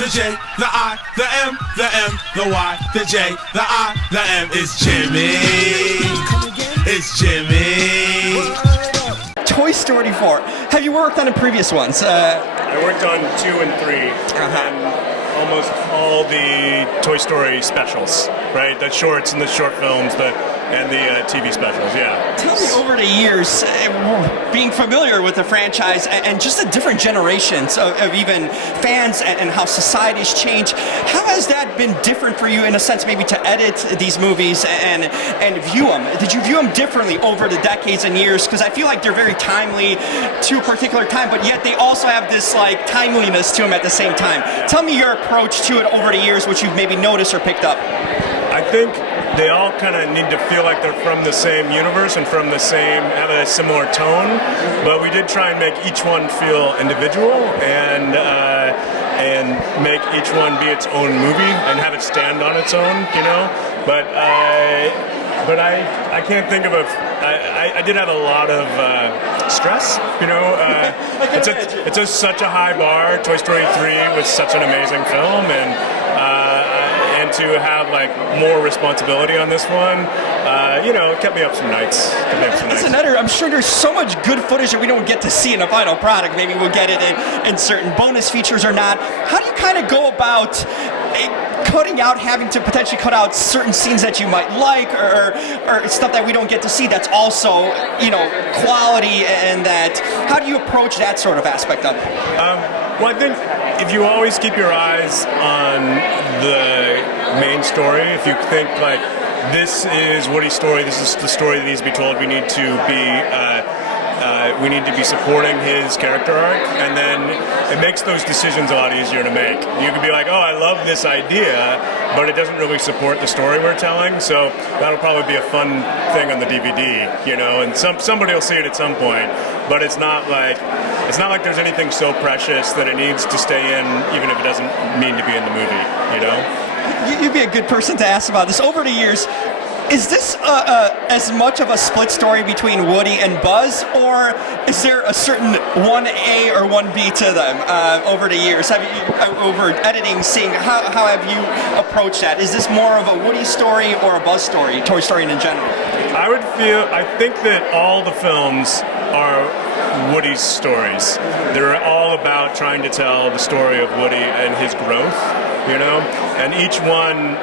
the J, the I, the M, the M, the Y, the J, the I, the M. It's Jimmy. It's Jimmy. Toy Story 4. Have you worked on the previous ones? I worked on 2 and 3, and almost all the Toy Story specials, right? The shorts and the short films, and the TV specials, yeah. Tell me, over the years, being familiar with the franchise and just the different generations of even fans and how society's changed, how has that been different for you in a sense, maybe to edit these movies and view them? Did you view them differently over the decades and years? Because I feel like they're very timely to a particular time, but yet they also have this like timeliness to them at the same time. Tell me your approach to it over the years, which you've maybe noticed or picked up. I think they all kind of need to feel like they're from the same universe and have a similar tone, but we did try and make each one feel individual and make each one be its own movie and have it stand on its own, you know. But I can't think of I did have a lot of stress, you know. It's such a high bar. Toy Story 3 was such an amazing film, and to have like more responsibility on this one, you know, it kept me up some nights. That's another. I'm sure there's so much good footage that we don't get to see in the final product. Maybe we'll get it in certain bonus features or not. How do you kind of go about cutting out, having to potentially cut out certain scenes that you might like, or stuff that we don't get to see that's also, you know, quality, and that, how do you approach that sort of aspect of it? Well, I think if you always keep your eyes on the main story, if you think like, this is Woody's story, this is the story that needs to be told, we need to be supporting his character arc, and then it makes those decisions a lot easier to make. You can be like, oh, I love this idea, but it doesn't really support the story we're telling, so that'll probably be a fun thing on the DVD, you know, and somebody will see it at some point, but it's not like there's anything so precious that it needs to stay in, even if it doesn't mean to be in the movie, you know? You'd be a good person to ask about this. Over the years, is this as much of a split story between Woody and Buzz, or is there a certain 1A or 1B to them over the years? Have you, over editing, seeing how have you approached that? Is this more of a Woody story or a Buzz story, Toy Story in general? I think that all the films are Woody's stories. They're all about trying to tell the story of Woody and his growth, you know? And each one,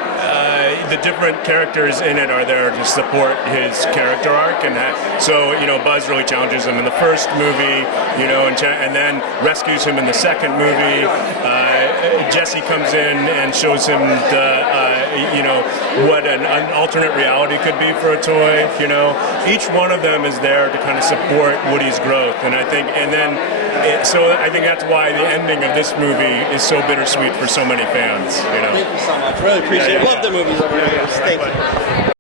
the different characters in it are there to support his character arc, and so, you know, Buzz really challenges him in the first movie, you know, and then rescues him in the second movie. Jesse comes in and shows him you know, what an alternate reality could be for a toy, you know. Each one of them is there to kind of support Woody's growth, and I think that's why the ending of this movie is so bittersweet for so many fans, you know. Thank you so much. Really appreciate it. Love the movies over the years. Thank you.